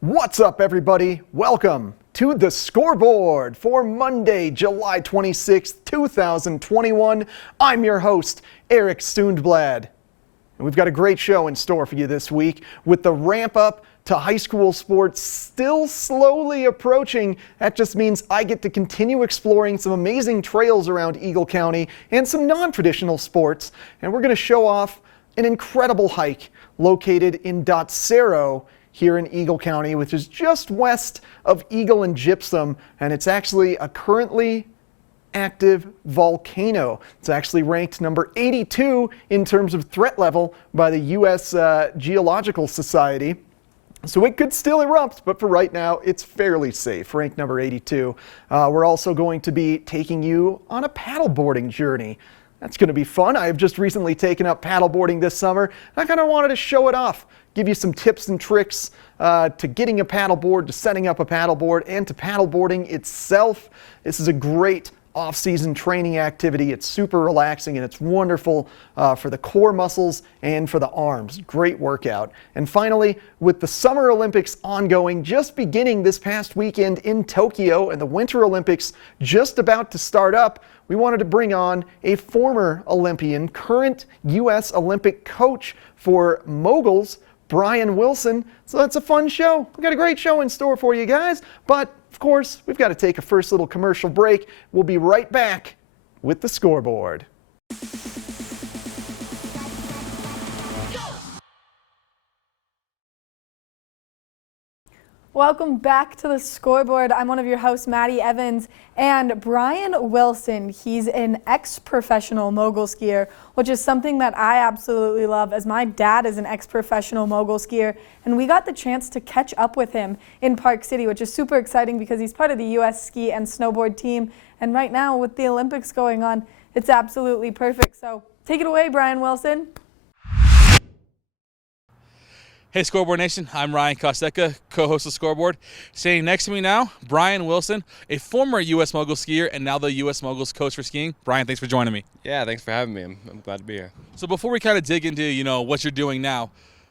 What's up, everybody? Welcome to the Scoreboard for Monday, July 26th, 2021. I'm your host, Eric Stundblad. And we've got a great show in store for you this week with the ramp up to high school sports still slowly approaching. That just means I get to continue exploring some amazing trails around Eagle County and some non-traditional sports. And we're going to show off an incredible hike located in Dotsero here in Eagle County, which is just west of Eagle and Gypsum, and it's actually a currently active volcano. It's actually ranked number 82 in terms of threat level by the US Geological Society. So it could still erupt, but for right now, it's fairly safe, ranked number 82. We're also going to be taking you on a paddleboarding journey. That's going to be fun. I have just recently taken up paddleboarding this summer, and I kind of wanted to show it off, give you some tips and tricks to getting a paddleboard, to setting up a paddleboard, and to paddleboarding itself. This is a great off-season training activity. It's super relaxing and it's wonderful for the core muscles and for the arms. Great workout. And finally, with the Summer Olympics ongoing, just beginning this past weekend in Tokyo, and the Winter Olympics just about to start up, we wanted to bring on a former Olympian, current US Olympic coach for Moguls, Bryon Wilson. So that's a fun show. We've got a great show in store for you guys, but of course, we've got to take a first little commercial break. We'll be right back with the Scoreboard. Welcome back to the Scoreboard. I'm one of your hosts, Maddie Evans, and Bryon Wilson. He's an ex-professional mogul skier, which is something that I absolutely love, as my dad is an ex-professional mogul skier, and we got the chance to catch up with him in Park City, which is super exciting because he's part of the US ski and snowboard team, and right now with the Olympics going on, it's absolutely perfect. So take it away, Bryon Wilson. Hey Scoreboard Nation, I'm Ryan Kostecka, co-host of Scoreboard. Standing next to me now, Bryon Wilson, a former US Mogul skier and now the US Moguls coach for skiing. Bryon, thanks for joining me. Yeah, thanks for having me. I'm glad to be here. So before we kind of dig into, what you're doing now,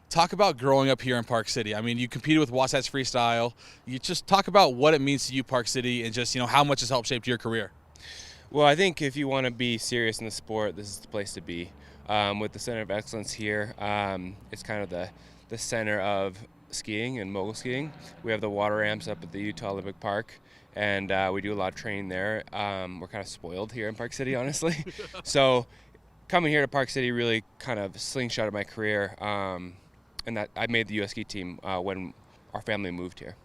talk about growing up here in Park City. I mean, you competed with Wasatch Freestyle. You just talk about what it means to you, Park City, and just, how much it's helped shape your career. Well, I think if you want to be serious in the sport, this is the place to be. With the Center of Excellence here, it's kind of the center of skiing and mogul skiing. We have the water ramps up at the Utah Olympic Park, and we do a lot of training there. We're kind of spoiled here in Park City, honestly. So coming here to Park City really kind of slingshotted my career, and that I made the US ski team when our family moved here.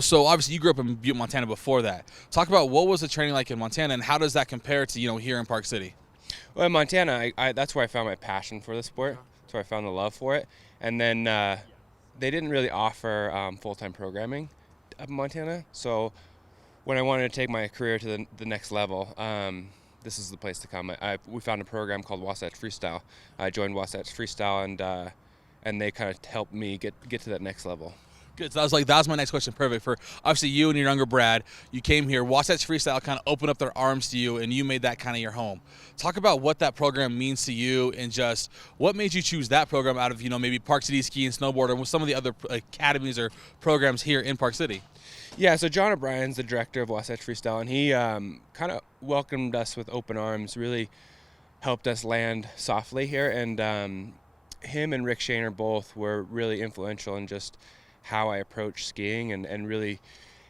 So obviously you grew up in Butte, Montana before that. Talk about what was the training like in Montana, and how does that compare to, here in Park City? Well, in Montana, that's where I found my passion for the sport. That's where I found the love for it. And then they didn't really offer full-time programming up in Montana. So when I wanted to take my career to the next level, this is the place to come. We found a program called Wasatch Freestyle. I joined Wasatch Freestyle, and they kind of helped me get to that next level. Good. So that was my next question. Perfect. For obviously you and your younger Brad, you came here. Wasatch Freestyle kind of opened up their arms to you, and you made that kind of your home. Talk about what that program means to you, and just what made you choose that program out of maybe Park City Ski and Snowboard, or with some of the other academies or programs here in Park City. Yeah. So John O'Brien's the director of Wasatch Freestyle, and he kind of welcomed us with open arms. Really helped us land softly here, and him and Rick Shaner both were really influential in just how I approach skiing, and really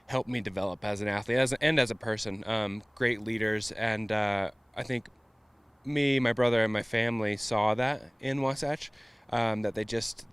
helped me develop as an athlete and as a person. Great leaders, and I think me, my brother, and my family saw that in Wasatch, that they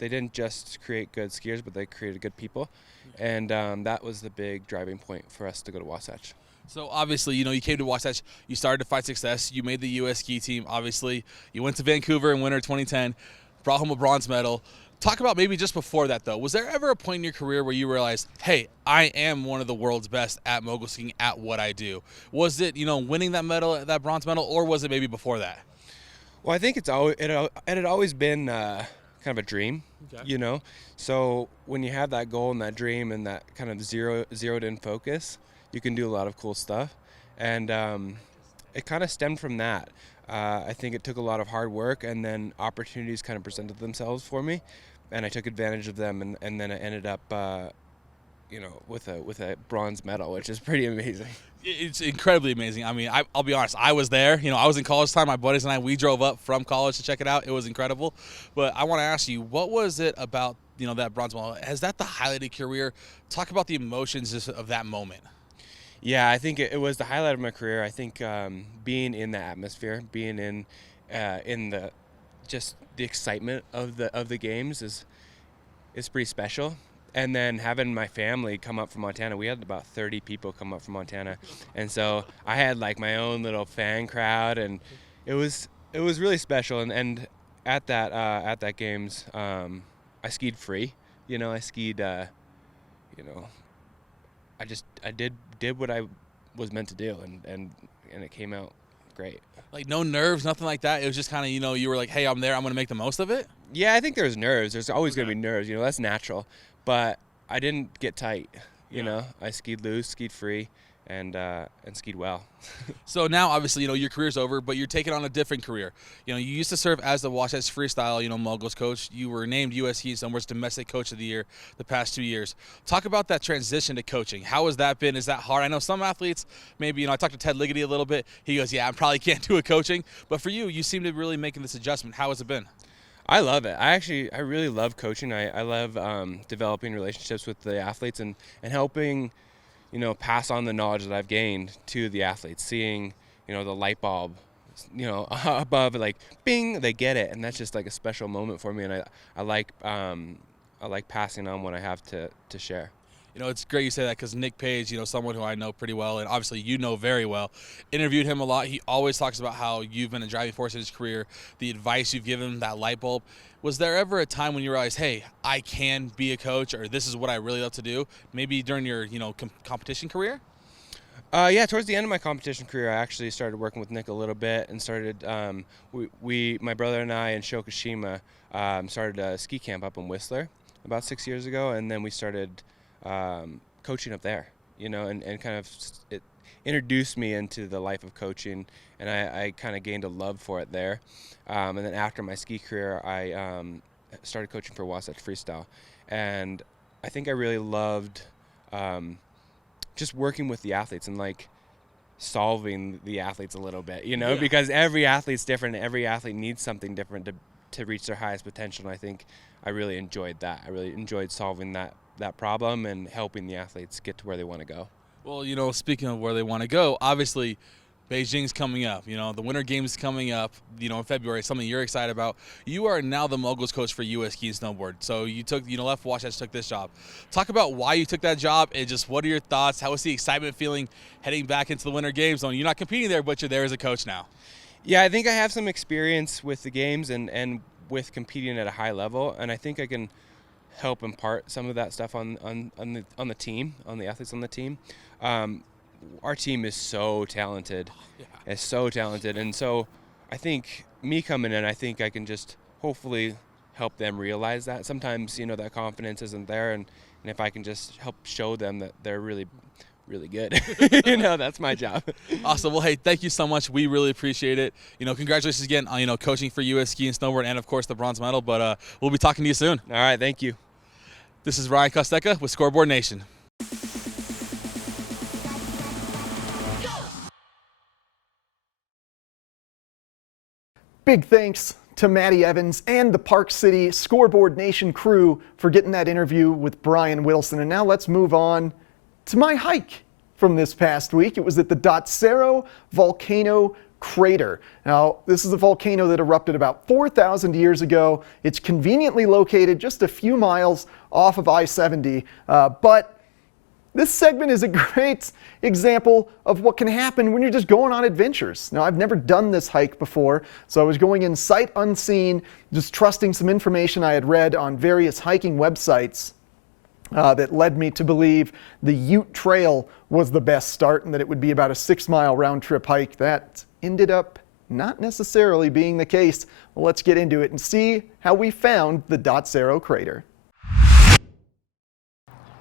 didn't just create good skiers, but they created good people, and that was the big driving point for us to go to Wasatch. So obviously, you came to Wasatch, you started to find success, you made the US ski team, obviously, you went to Vancouver in winter 2010, brought home a bronze medal. Talk about maybe just before that, though. Was there ever a point in your career where you realized, hey, I am one of the world's best at mogul skiing at what I do? Was it, winning that medal, that bronze medal, or was it maybe before that? Well, I think it had always been kind of a dream, okay. So when you have that goal and that dream and that kind of zeroed in focus, you can do a lot of cool stuff. And it kind of stemmed from that. I think it took a lot of hard work, and then opportunities kind of presented themselves for me, and I took advantage of them, and then I ended up with a bronze medal, which is pretty amazing. It's incredibly amazing. I mean, I'll be honest, I was there. I was in college time. My buddies and I, we drove up from college to check it out. It was incredible. But I want to ask you, what was it about, that bronze medal? Has that the highlight of your career? Talk about the emotions of that moment. Yeah, I think it was the highlight of my career. I think being in the atmosphere, being in the just the excitement of the games is pretty special. And then having my family come up from Montana, we had about 30 people come up from Montana, and so I had like my own little fan crowd, and it was really special. And at that games, I skied free. I skied. I did what I was meant to do, and it came out great. Like no nerves, nothing like that. It was just kind of you were like, hey, I'm there. I'm going to make the most of it. Yeah, I think there's nerves. There's always going to be nerves. That's natural. But I didn't get tight. I skied loose, skied free, and skied well. So now, obviously, your career's over, but you're taking on a different career. You used to serve as the Wasatch Freestyle, Moguls coach. You were named US Ski Snowboard's Domestic Coach of the Year the past 2 years. Talk about that transition to coaching. How has that been? Is that hard? I know some athletes, maybe, I talked to Ted Ligety a little bit. He goes, yeah, I probably can't do a coaching. But for you, you seem to be really making this adjustment. How has it been? I love it. I really love coaching. I love developing relationships with the athletes and helping, pass on the knowledge that I've gained to the athletes, seeing, the light bulb, above, like, bing, they get it. And that's just like a special moment for me. And I like passing on what I have to share. It's great you say that because Nick Page, someone who I know pretty well, and obviously very well, interviewed him a lot. He always talks about how you've been a driving force in his career, the advice you've given him, that light bulb. Was there ever a time when you realized, hey, I can be a coach, or this is what I really love to do, maybe during your, competition career? Yeah, towards the end of my competition career, I actually started working with Nick a little bit and started, my brother and I in Shokashima started a ski camp up in Whistler about 6 years ago, and then we started coaching up there, and kind of it introduced me into the life of coaching, and I kind of gained a love for it there. And then after my ski career, I started coaching for Wasatch Freestyle, and I think I really loved just working with the athletes and like solving the athletes a little bit, because every athlete's different. Every athlete needs something different to reach their highest potential, and I think I really enjoyed that. I really enjoyed solving that problem and helping the athletes get to where they want to go. Well, speaking of where they want to go, obviously Beijing's coming up. The Winter Games coming up, in February, something you're excited about. You are now the Moguls coach for US Ski Snowboard. So you took, left Wasatch, took this job. Talk about why you took that job and just what are your thoughts? How was the excitement feeling heading back into the Winter Games? You're not competing there, but you're there as a coach now. Yeah, I think I have some experience with the games and with competing at a high level, and I think I can help impart some of that stuff on the team, on the athletes on the team. Our team is so talented. Yeah. It's so talented, and so I think me coming in, I think I can just hopefully help them realize that. Sometimes, that confidence isn't there, and if I can just help show them that they're really, really good, that's my job. Awesome. Well, hey, thank you so much. We really appreciate it. Congratulations again on, coaching for US Ski and Snowboard and, of course, the bronze medal, but we'll be talking to you soon. All right, thank you. This is Ryan Kostecka with Scoreboard Nation. Big thanks to Maddie Evans and the Park City Scoreboard Nation crew for getting that interview with Bryon Wilson. And now let's move on to my hike from this past week. It was at the Dotsero volcano crater. Now, this is a volcano that erupted about 4,000 years ago. It's conveniently located just a few miles off of I-70, but this segment is a great example of what can happen when you're just going on adventures. Now, I've never done this hike before, so I was going in sight unseen, just trusting some information I had read on various hiking websites that led me to believe the Ute Trail was the best start and that it would be about a 6-mile round-trip hike. That ended up not necessarily being the case. Well, let's get into it and see how we found the Dotsero crater.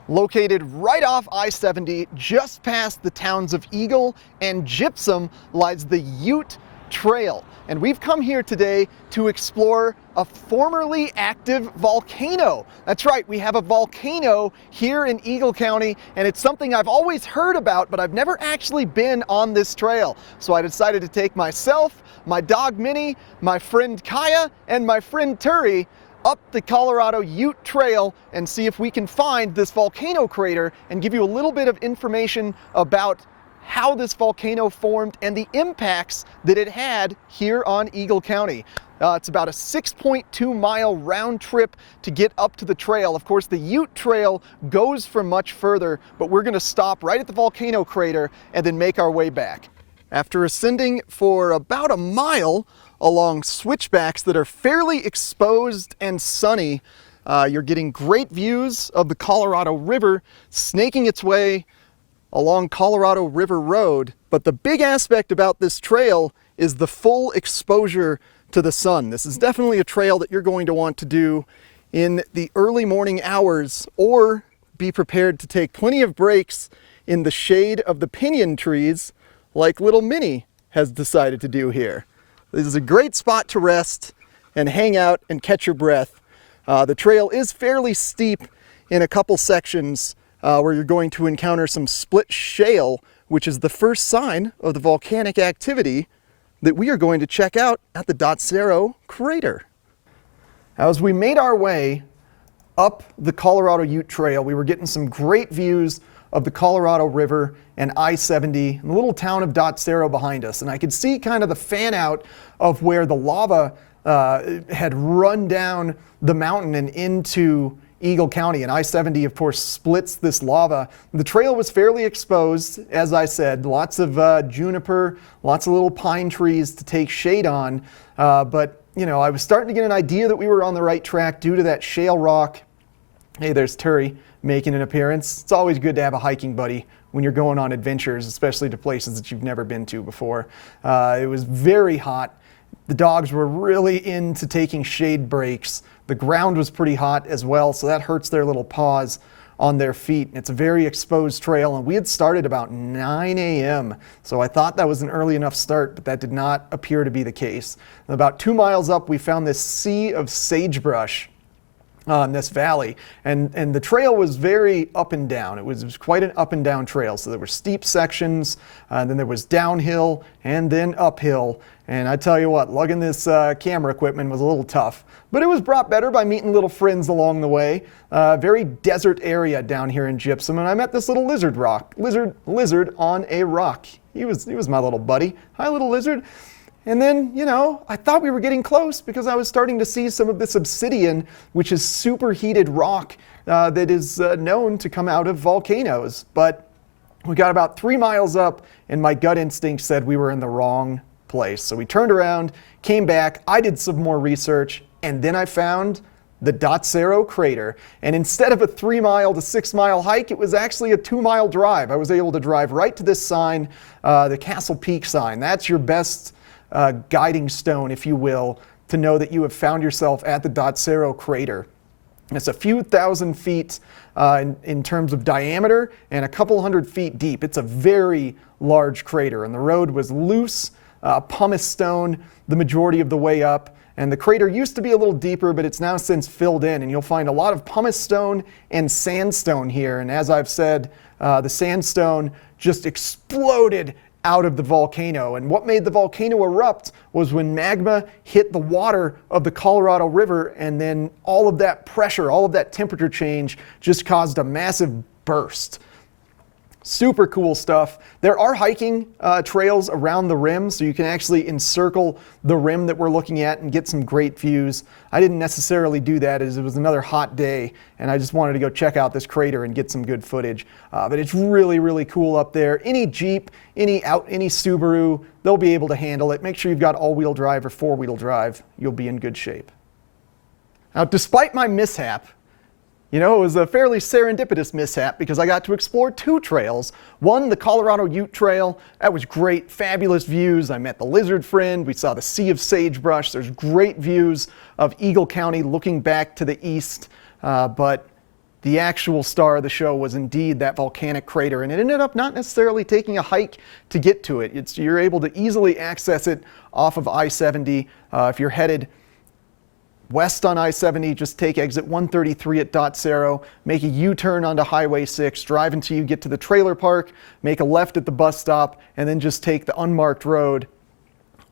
Located right off I-70, just past the towns of Eagle and Gypsum, lies the Ute Trail. And we've come here today to explore a formerly active volcano. That's right, we have a volcano here in Eagle County, and it's something I've always heard about, but I've never actually been on this trail. So I decided to take myself, my dog Minnie, my friend Kaya, and my friend Turi up the Colorado Ute Trail and see if we can find this volcano crater and give you a little bit of information about how this volcano formed and the impacts that it had here on Eagle County. It's about a 6.2 mile round trip to get up to the trail. Of course, the Ute Trail goes for much further, but we're gonna stop right at the volcano crater and then make our way back. After ascending for about a mile along switchbacks that are fairly exposed and sunny, you're getting great views of the Colorado River snaking its way along Colorado River Road. But the big aspect about this trail is the full exposure to the sun. This is definitely a trail that you're going to want to do in the early morning hours, or be prepared to take plenty of breaks in the shade of the pinyon trees like little Minnie has decided to do here. This is a great spot to rest and hang out and catch your breath. The trail is fairly steep in a couple sections where you're going to encounter some split shale, which is the first sign of the volcanic activity that we are going to check out at the Dotsero crater. As we made our way up the Colorado Ute Trail, we were getting some great views of the Colorado River and I-70 and the little town of Dotsero behind us. And I could see kind of the fan out of where the lava had run down the mountain and into Eagle County. And I-70, of course, splits this lava. The trail was fairly exposed, as I said, lots of juniper, lots of little pine trees to take shade on. But, you know, I was starting to get an idea that we were on the right track due to that shale rock. Hey, there's Turi making an appearance. It's always good to have a hiking buddy when you're going on adventures, especially to places that you've never been to before. It was very hot. The dogs were really into taking shade breaks. The ground was pretty hot as well, so that hurts their little paws on their feet. It's a very exposed trail, and we had started about 9 a.m. So I thought that was an early enough start, but that did not appear to be the case. And about 2 miles up, we found this sea of sagebrush in this valley, and the trail was very up and down. It was quite an up and down trail. So there were steep sections, then there was downhill and then uphill. And I tell you what, lugging this camera equipment was a little tough, but it was brought better by meeting little friends along the way. Very desert area down here in Gypsum, and I met this little lizard on a rock. He was my little buddy. Hi, little lizard. And then, you know, I thought we were getting close because I was starting to see some of this obsidian, which is superheated rock that is known to come out of volcanoes. But we got about 3 miles up, and my gut instinct said we were in the wrong place. So we turned around, came back, I did some more research, and then I found the Dotsero crater. And instead of a 3 mile to 6 mile hike, it was actually a 2 mile drive. I was able to drive right to this sign, the Castle Peak sign. That's your best guiding stone, if you will, to know that you have found yourself at the Dotsero crater. It's a few thousand feet in terms of diameter and a couple hundred feet deep. It's a very large crater, and the road was loose, pumice stone the majority of the way up. And the crater used to be a little deeper, but it's now since filled in, and you'll find a lot of pumice stone and sandstone here. And as I've said, the sandstone just exploded out of the volcano. And what made the volcano erupt was when magma hit the water of the Colorado River, and then all of that pressure, all of that temperature change just caused a massive burst. Super cool stuff. There are hiking trails around the rim, so you can actually encircle the rim that we're looking at and get some great views. I didn't necessarily do that as it was another hot day, and I just wanted to go check out this crater and get some good footage. But it's really, really cool up there. Any Jeep, any Subaru, they'll be able to handle it. Make sure you've got all-wheel drive or four-wheel drive. You'll be in good shape. Now, despite my mishap, you know, it was a fairly serendipitous mishap because I got to explore 2 trails. One, the Colorado Ute Trail. That was great, fabulous views. I met the lizard friend. We saw the sea of sagebrush. There's great views of Eagle County looking back to the east. But the actual star of the show was indeed that volcanic crater, and it ended up not necessarily taking a hike to get to it. You're able to easily access it off of I-70. If you're headed west on I-70, just take exit 133 at Dotsero, make a U-turn onto Highway 6, drive until you get to the trailer park, make a left at the bus stop, and then just take the unmarked road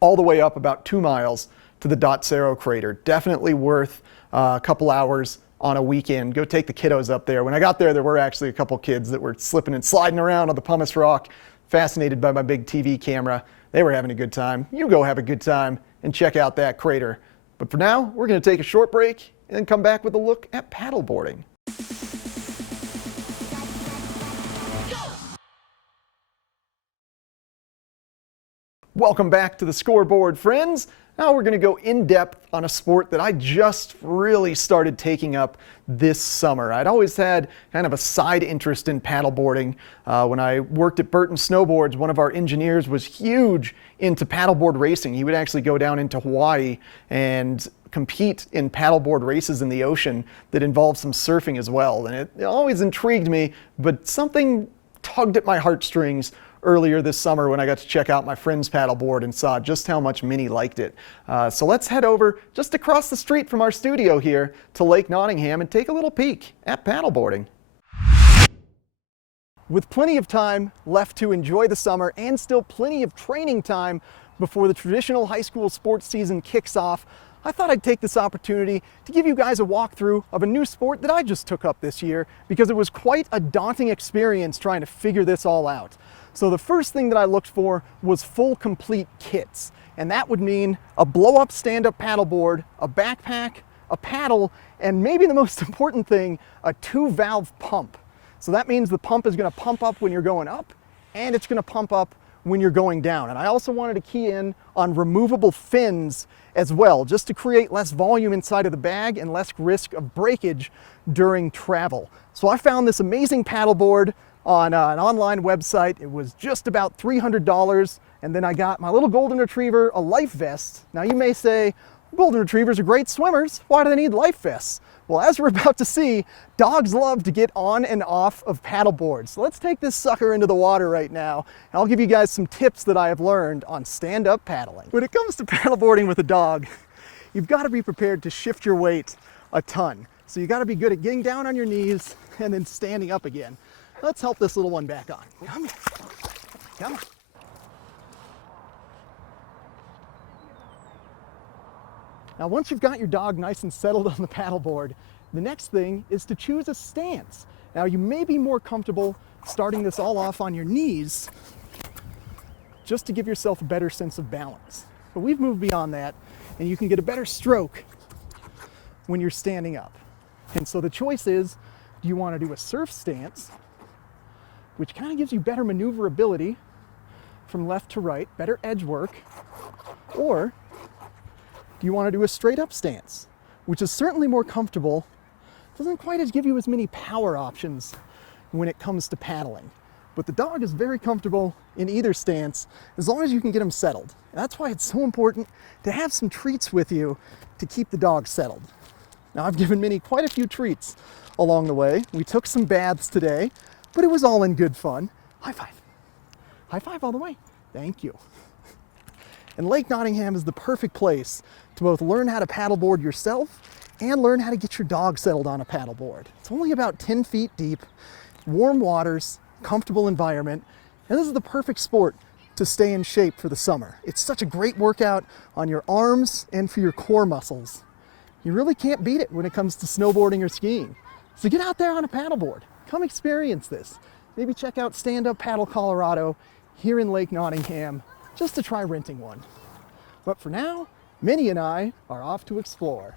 all the way up about 2 miles to the Dotsero crater. Definitely worth a couple hours on a weekend. Go take the kiddos up there. When I got there, there were actually a couple kids that were slipping and sliding around on the pumice rock, fascinated by my big TV camera. They were having a good time. You go have a good time and check out that crater. But for now, we're going to take a short break and then come back with a look at paddleboarding. Welcome back to the Scoreboard, friends. Now we're going to go in depth on a sport that I just really started taking up this summer. I'd always had kind of a side interest in paddleboarding. When I worked at Burton Snowboards, one of our engineers was huge into paddleboard racing. He would actually go down into Hawaii and compete in paddleboard races in the ocean that involved some surfing as well. And it always intrigued me, but something tugged at my heartstrings earlier this summer when I got to check out my friend's paddleboard and saw just how much Minnie liked it. So let's head over just across the street from our studio here to Lake Nottingham and take a little peek at paddleboarding. With plenty of time left to enjoy the summer and still plenty of training time before the traditional high school sports season kicks off, I thought I'd take this opportunity to give you guys a walkthrough of a new sport that I just took up this year because it was quite a daunting experience trying to figure this all out. So the first thing that I looked for was full complete kits, and that would mean a blow-up stand-up paddleboard, a backpack, a paddle, and maybe the most important thing, a 2-valve pump. So that means the pump is going to pump up when you're going up, and it's going to pump up when you're going down. And I also wanted to key in on removable fins as well, just to create less volume inside of the bag and less risk of breakage during travel. So I found this amazing paddleboard on an online website. It was just about $300, and then I got my little golden retriever a life vest. Now you may say, golden retrievers are great swimmers, why do they need life vests? Well, as we're about to see, dogs love to get on and off of paddleboards. So let's take this sucker into the water right now, and I'll give you guys some tips that I have learned on stand-up paddling. When it comes to paddleboarding with a dog, you've got to be prepared to shift your weight a ton. So you got to be good at getting down on your knees and then standing up again. Let's help this little one back on. Come here. Come on. Now, once you've got your dog nice and settled on the paddleboard, the next thing is to choose a stance. Now, you may be more comfortable starting this all off on your knees just to give yourself a better sense of balance. But we've moved beyond that, and you can get a better stroke when you're standing up. And so the choice is, do you want to do a surf stance, which kind of gives you better maneuverability from left to right, better edge work, or do you want to do a straight up stance, which is certainly more comfortable, doesn't quite give you as many power options when it comes to paddling. But the dog is very comfortable in either stance as long as you can get him settled. And that's why it's so important to have some treats with you to keep the dog settled. Now, I've given Minnie quite a few treats along the way. We took some baths today, but it was all in good fun. High five. High five all the way. Thank you. And Lake Nottingham is the perfect place to both learn how to paddleboard yourself and learn how to get your dog settled on a paddleboard. It's only about 10 feet deep, warm waters, comfortable environment, and this is the perfect sport to stay in shape for the summer. It's such a great workout on your arms and for your core muscles. You really can't beat it when it comes to snowboarding or skiing. So get out there on a paddleboard. Come experience this. Maybe check out Stand Up Paddle Colorado here in Lake Nottingham just to try renting one. But for now, Minnie and I are off to explore.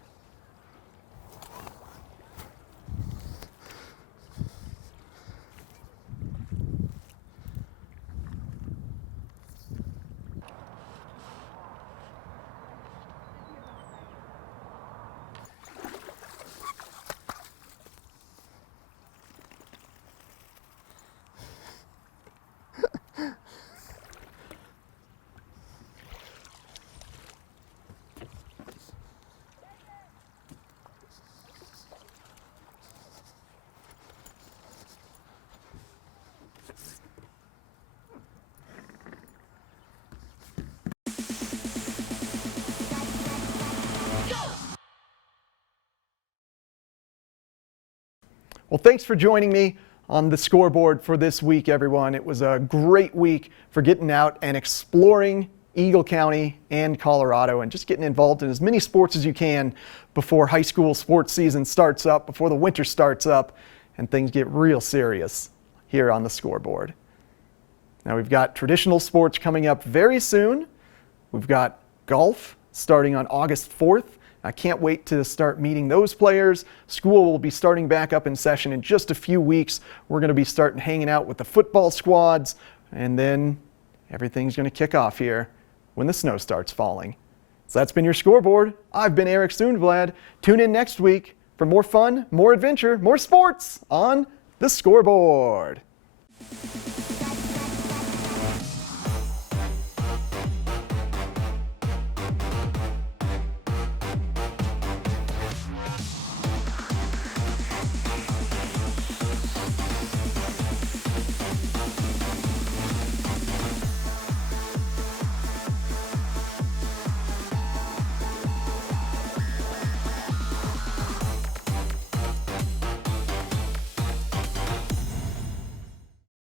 Well, thanks for joining me on the scoreboard for this week, everyone. It was a great week for getting out and exploring Eagle County and Colorado and just getting involved in as many sports as you can before high school sports season starts up, before the winter starts up, and things get real serious here on the scoreboard. Now we've got traditional sports coming up very soon. We've got golf starting on August 4th. I can't wait to start meeting those players. School will be starting back up in session in just a few weeks. We're going to be starting hanging out with the football squads, and then everything's going to kick off here when the snow starts falling. So that's been your scoreboard. I've been Eric Sundblad. Tune in next week for more fun, more adventure, more sports on the scoreboard.